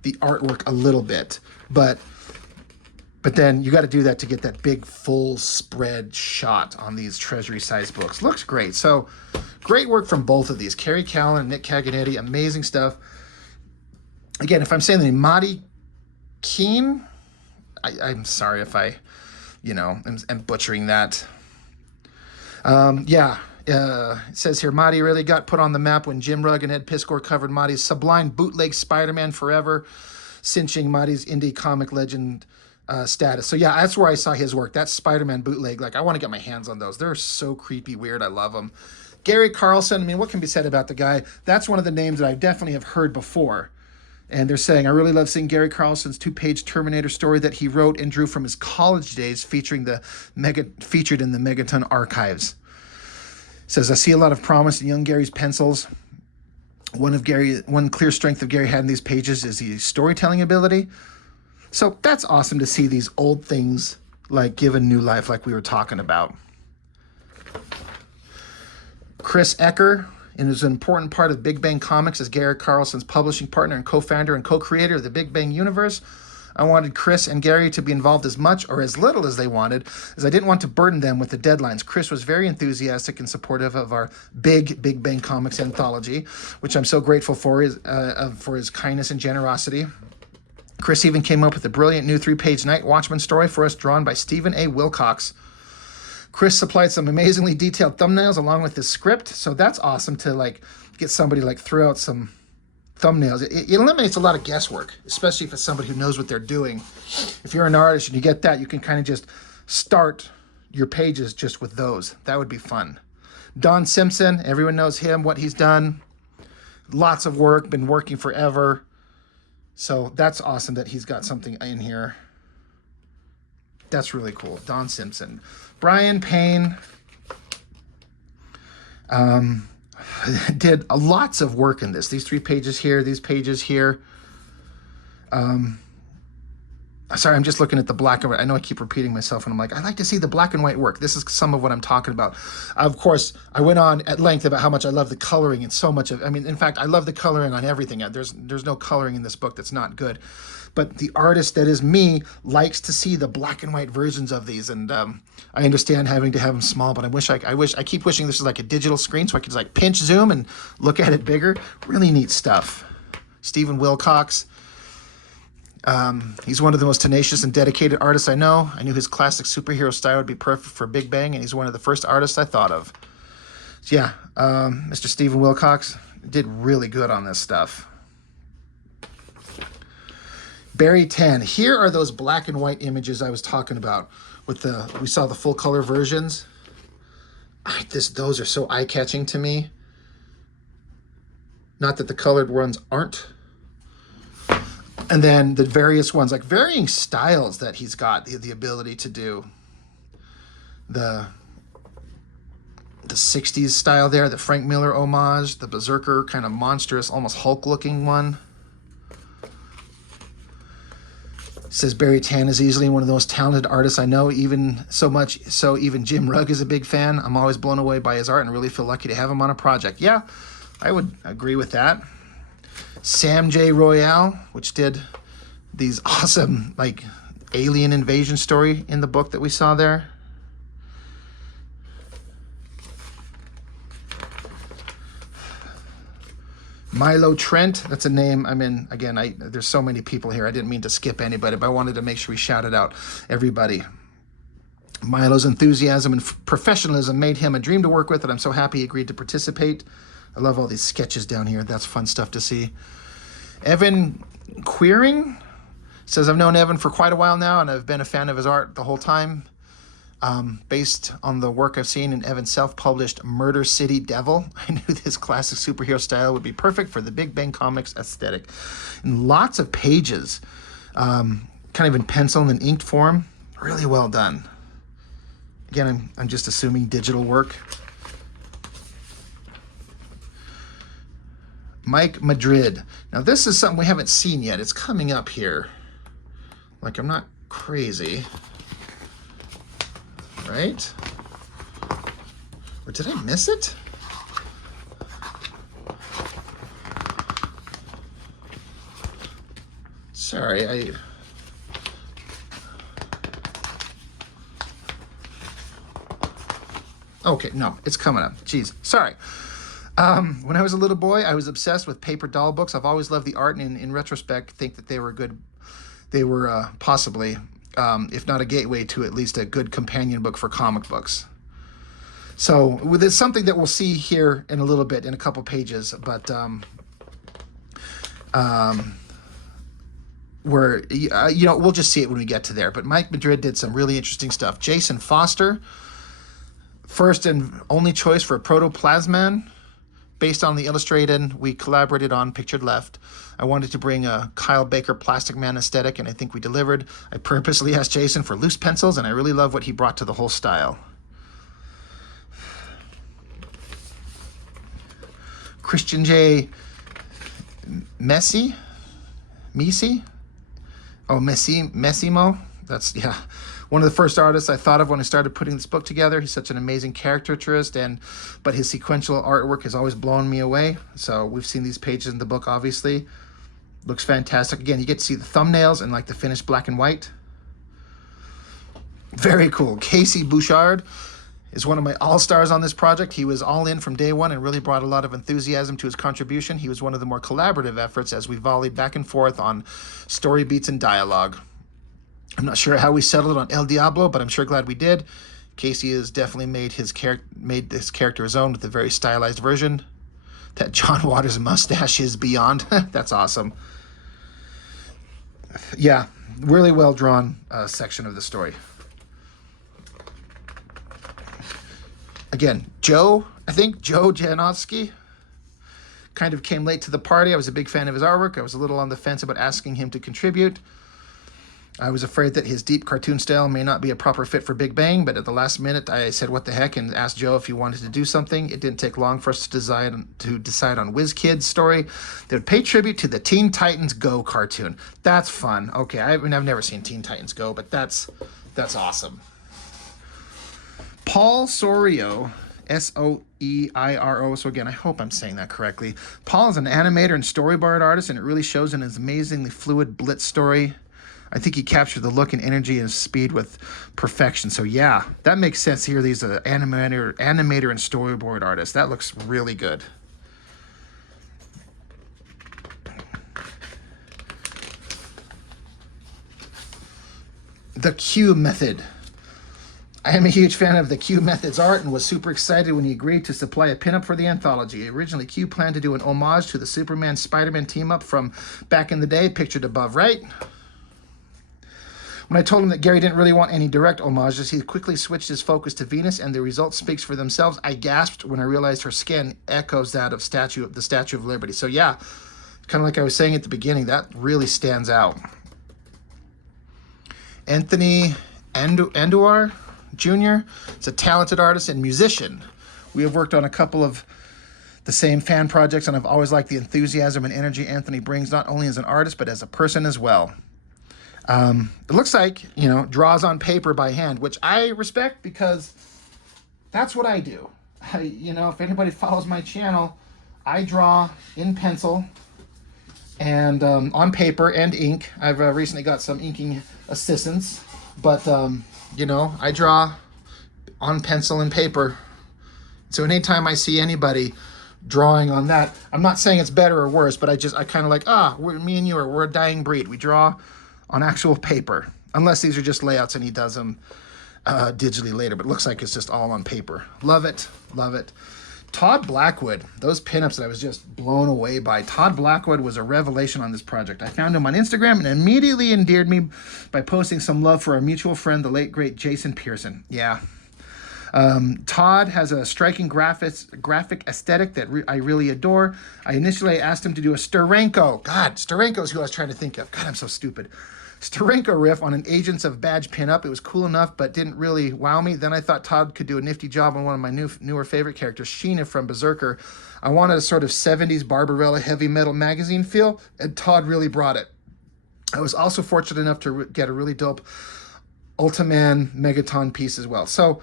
the artwork a little bit, but then you got to do that to get that big full spread shot on these treasury size books. Looks great. So great work from both of these. Kerry Callan and Nick Caganetti, amazing stuff. Again, if I'm saying the name, Marty Keen, I'm sorry if I, am butchering that. It says here, Marty really got put on the map when Jim Rugg and Ed Piskor covered Marty's sublime bootleg Spider-Man Forever, cinching Marty's indie comic legend status. So yeah, that's where I saw his work. That's Spider-Man bootleg. Like, I want to get my hands on those. They're so creepy weird. I love them. Gary Carlson, I mean, what can be said about the guy? That's one of the names that I definitely have heard before. And they're saying, I really love seeing Gary Carlson's two-page Terminator story that he wrote and drew from his college days, featured in the Megaton archives. Says, I see a lot of promise in young Gary's pencils. One clear strength of Gary had in these pages is his storytelling ability. So that's awesome to see these old things like given new life, like we were talking about. Chris Ecker, and is an important part of Big Bang Comics as Gary Carlson's publishing partner and co-founder and co-creator of the Big Bang universe. I wanted Chris and Gary to be involved as much or as little as they wanted, as I didn't want to burden them with the deadlines. Chris was very enthusiastic and supportive of our Big Bang Comics anthology, which I'm so grateful for his kindness and generosity. Chris even came up with a brilliant new 3-page Night Watchman story for us, drawn by Stephen A. Wilcox. Chris supplied some amazingly detailed thumbnails along with his script, so that's awesome to like get somebody like throw out some thumbnails. It eliminates a lot of guesswork, especially if it's somebody who knows what they're doing. If you're an artist and you get that, you can kind of just start your pages just with those. That would be fun. Don Simpson, everyone knows him, what he's done. Lots of work, been working forever. So that's awesome that he's got something in here. That's really cool. Don Simpson. Brian Payne did lots of work in this. These 3 pages here, these pages here. Sorry, I'm just looking at the black and white. I know I keep repeating myself, and I'm like, I like to see the black and white work. This is some of what I'm talking about. Of course, I went on at length about how much I love the coloring and so much of, I mean, in fact, I love the coloring on everything. There's no coloring in this book that's not good. But the artist that is me likes to see the black and white versions of these. And I understand having to have them small, but I keep wishing this was like a digital screen so I could like pinch zoom and look at it bigger. Really neat stuff. Stephen Wilcox. He's one of the most tenacious and dedicated artists I know. I knew his classic superhero style would be perfect for Big Bang, and he's one of the first artists I thought of. So yeah, Mr. Stephen Wilcox did really good on this stuff. Barry 10. Here are those black and white images I was talking about. We saw the full color versions. Those are so eye-catching to me. Not that the colored ones aren't. And then the various ones, like varying styles that he's got the ability to do. The 60s style there, the Frank Miller homage, the Berserker kind of monstrous, almost Hulk-looking one. Says Barry Tan is easily one of the most talented artists I know, even so much so even Jim Rugg is a big fan. I'm always blown away by his art and really feel lucky to have him on a project. Yeah, I would agree with that. Sam J. Royale, which did these awesome like alien invasion story in the book that we saw there. Milo Trent, that's a name. I mean, again, there's so many people here. I didn't mean to skip anybody, but I wanted to make sure we shouted out everybody. Milo's enthusiasm and professionalism made him a dream to work with, and I'm so happy he agreed to participate. I love all these sketches down here. That's fun stuff to see. Evan Queering says, I've known Evan for quite a while now, and I've been a fan of his art the whole time. Based on the work I've seen in Evan's self-published Murder City Devil, I knew this classic superhero style would be perfect for the Big Bang Comics aesthetic. And lots of pages, kind of in pencil and inked form. Really well done. Again, I'm just assuming digital work. Mike Madrid. Now this is something we haven't seen yet. It's coming up here. Like I'm not crazy. Right? Or did I miss it? Sorry, Okay, no, it's coming up. Jeez, sorry. When I was a little boy, I was obsessed with paper doll books. I've always loved the art, and in retrospect, think that they were good. They were possibly, if not a gateway to at least a good companion book for comic books. So there's something that we'll see here in a little bit, in a couple pages, but we'll just see it when we get to there. But Mike Madrid did some really interesting stuff. Jason Foster, first and only choice for Protoplasman. Based on the illustrated we collaborated on Pictured Left. I wanted to bring a Kyle Baker Plastic Man aesthetic, and I think we delivered. I purposely asked Jason for loose pencils, and I really love what he brought to the whole style. Christian J. Messimo? Oh, Messimo? That's, yeah. One of the first artists I thought of when I started putting this book together. He's such an amazing caricaturist, but his sequential artwork has always blown me away. So we've seen these pages in the book, obviously. Looks fantastic. Again, you get to see the thumbnails and like the finished black and white. Very cool. Casey Bouchard is one of my all-stars on this project. He was all in from day one and really brought a lot of enthusiasm to his contribution. He was one of the more collaborative efforts as we volleyed back and forth on story beats and dialogue. I'm not sure how we settled on El Diablo, but I'm sure glad we did. Casey has definitely made this character his own with a very stylized version. That John Waters mustache is beyond. That's awesome. Yeah, really well drawn section of the story. Again, Joe I think Joe Janowski kind of came late to the party. I was a big fan of his artwork. I was a little on the fence about asking him to contribute. I was afraid that his deep cartoon style may not be a proper fit for Big Bang, but at the last minute I said what the heck and asked Joe if he wanted to do something. It didn't take long for us to decide on WizKid's story that would pay tribute to the Teen Titans Go cartoon. That's fun. Okay, I've never seen Teen Titans Go, but that's awesome. Paul Sorio, Soeiro. So again, I hope I'm saying that correctly. Paul is an animator and storyboard artist, and it really shows in his amazingly fluid Blitz story. I think he captured the look and energy and speed with perfection. So yeah, that makes sense here. He's an animator and storyboard artist. That looks really good. The Q Method. I am a huge fan of the Q Method's art and was super excited when he agreed to supply a pinup for the anthology. Originally, Q planned to do an homage to the Superman-Spider-Man team-up from back in the day, pictured above right. When I told him that Gary didn't really want any direct homages, he quickly switched his focus to Venus, and the result speaks for themselves. I gasped when I realized her skin echoes that of the Statue of Liberty. So yeah, kind of like I was saying at the beginning, that really stands out. Anthony Anduar Jr. is a talented artist and musician. We have worked on a couple of the same fan projects, and I've always liked the enthusiasm and energy Anthony brings, not only as an artist, but as a person as well. It looks like, draws on paper by hand, which I respect because that's what I do. If anybody follows my channel, I draw in pencil and on paper and ink. I've recently got some inking assistants, but I draw on pencil and paper. So anytime I see anybody drawing on that, I'm not saying it's better or worse, but I kind of like, me and you we're a dying breed. We draw on actual paper, unless these are just layouts and he does them digitally later, but it looks like it's just all on paper. Love it, love it. Todd Blackwood, those pinups that I was just blown away by. Todd Blackwood was a revelation on this project. I found him on Instagram and immediately endeared me by posting some love for our mutual friend, the late, great Jason Pearson. Yeah. Todd has a striking graphic aesthetic that I really adore. I initially asked him to do a Steranko. God, Steranko is who I was trying to think of. God, I'm so stupid. Steranko riff on an Agents of Badge pinup. It was cool enough, but didn't really wow me. Then I thought Todd could do a nifty job on one of my newer favorite characters, Sheena from Berserker. I wanted a sort of 70s Barbarella heavy metal magazine feel, and Todd really brought it. I was also fortunate enough to get a really dope Ultraman Megaton piece as well. So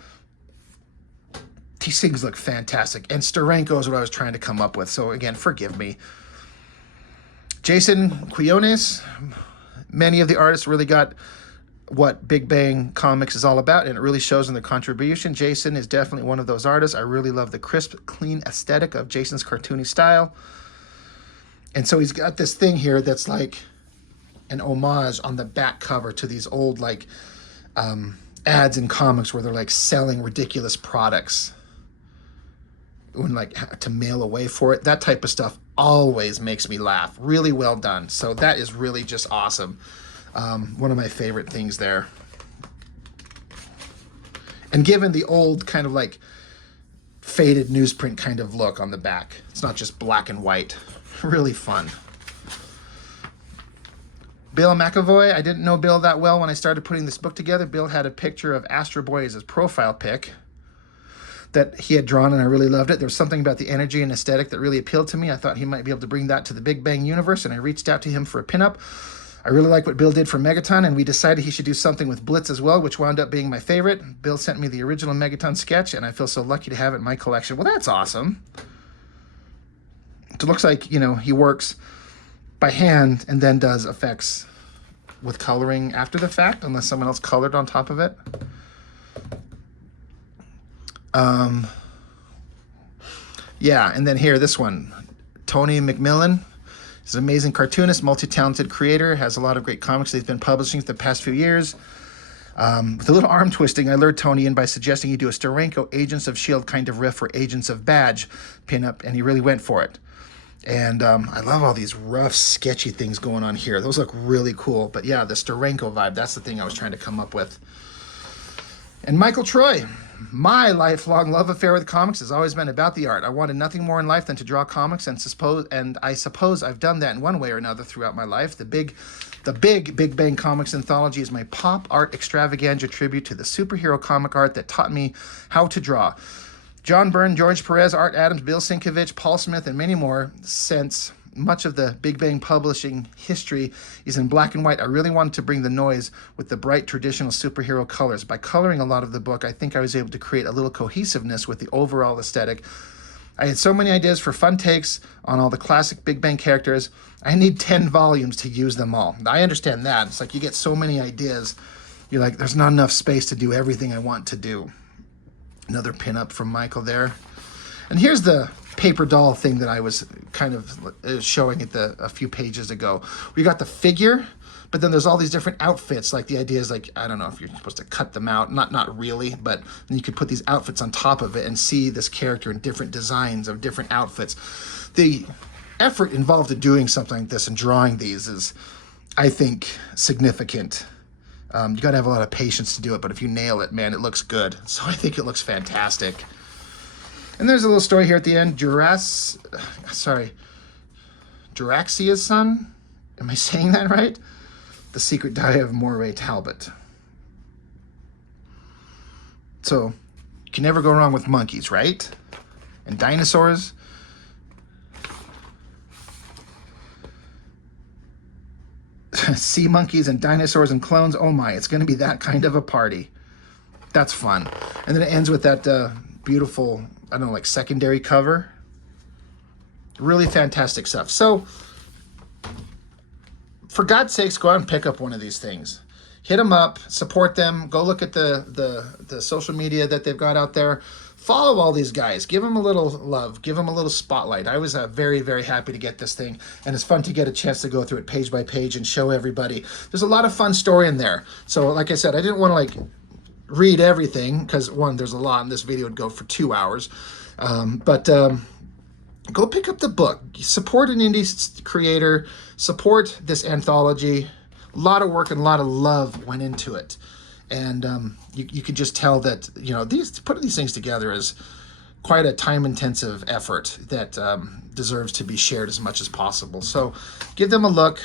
these things look fantastic, and Steranko is what I was trying to come up with. So again, forgive me. Jason Quiones. Many of the artists really got what Big Bang Comics is all about, and it really shows in the contribution. Jason is definitely one of those artists. I really love the crisp, clean aesthetic of Jason's cartoony style. And so he's got this thing here that's like an homage on the back cover to these old ads in comics where they're like selling ridiculous products when to mail away for it. That type of stuff always makes me laugh. Really well done. So that is really just awesome. One of my favorite things there. And given the old kind of faded newsprint kind of look on the back, it's not just black and white. Really fun. Bill McAvoy, I didn't know Bill that well when I started putting this book together. Bill had a picture of Astro Boy as his profile pic that he had drawn, and I really loved it. There was something about the energy and aesthetic that really appealed to me. I thought he might be able to bring that to the Big Bang universe, and I reached out to him for a pinup. I really like what Bill did for Megaton, and we decided he should do something with Blitz as well, which wound up being my favorite. Bill sent me the original Megaton sketch, and I feel so lucky to have it in my collection. Well, that's awesome. It looks like, he works by hand and then does effects with coloring after the fact, unless someone else colored on top of it. Yeah, and then here, this one, Tony McMillan. He's an amazing cartoonist, multi-talented creator, has a lot of great comics that he's been publishing for the past few years. With a little arm twisting, I lured Tony in by suggesting he do a Steranko Agents of S.H.I.E.L.D. kind of riff for Agents of Badge pinup, and he really went for it. And I love all these rough, sketchy things going on here. Those look really cool. But yeah, the Steranko vibe, that's the thing I was trying to come up with. And Michael Troy. My lifelong love affair with comics has always been about the art. I wanted nothing more in life than to draw comics, and I suppose I've done that in one way or another throughout my life. The Big Bang Comics Anthology is my pop art extravaganza tribute to the superhero comic art that taught me how to draw. John Byrne, George Perez, Art Adams, Bill Sienkiewicz, Paul Smith, and many more. Since much of the Big Bang publishing history is in black and white, I really wanted to bring the noise with the bright traditional superhero colors. By coloring a lot of the book, I think I was able to create a little cohesiveness with the overall aesthetic. I had so many ideas for fun takes on all the classic Big Bang characters. I need 10 volumes to use them all. I understand that. It's like you get so many ideas, you're like, there's not enough space to do everything I want to do. Another pinup from Michael there. And here's the paper doll thing that I was kind of showing at a few pages ago. We got the figure, but then there's all these different outfits. Like the idea is like, I don't know if you're supposed to cut them out, not really, but then you could put these outfits on top of it and see this character in different designs of different outfits. The effort involved in doing something like this and drawing these is, I think, significant. You got to have a lot of patience to do it, but if you nail it, man, it looks good. So I think it looks fantastic. And there's a little story here at the end. Juraxia's son? Am I saying that right? The Secret Diary of Moray Talbot. So, you can never go wrong with monkeys, right? And dinosaurs. Sea monkeys and dinosaurs and clones. Oh my, it's going to be that kind of a party. That's fun. And then it ends with that beautiful, I don't know, like secondary cover. Really fantastic stuff. So, for God's sakes, go out and pick up one of these things. Hit them up, support them, go look at the social media that they've got out there. Follow all these guys. Give them a little love. Give them a little spotlight. I was very, very happy to get this thing, and it's fun to get a chance to go through it page by page and show everybody. There's a lot of fun story in there. So, like I said, I didn't want to like read everything because, one, there's a lot, and this video would go for 2 hours. Go pick up the book. Support an indie creator. Support this anthology. A lot of work and a lot of love went into it. And you could just tell that, you know, putting these things together is quite a time-intensive effort that deserves to be shared as much as possible. So give them a look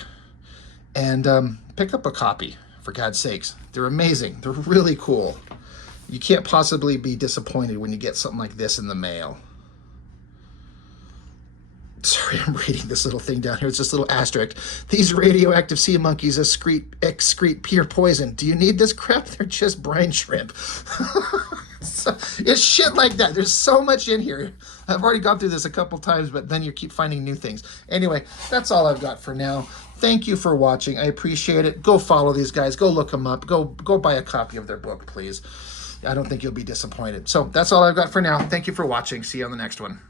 and pick up a copy, for God's sakes. They're amazing. They're really cool. You can't possibly be disappointed when you get something like this in the mail. Sorry, I'm reading this little thing down here. It's just a little asterisk. These radioactive sea monkeys excrete pure poison. Do you need this crap? They're just brine shrimp. It's shit like that. There's so much in here. I've already gone through this a couple times, but then you keep finding new things. Anyway, that's all I've got for now. Thank you for watching. I appreciate it. Go follow these guys. Go look them up. Go buy a copy of their book, please. I don't think you'll be disappointed. So that's all I've got for now. Thank you for watching. See you on the next one.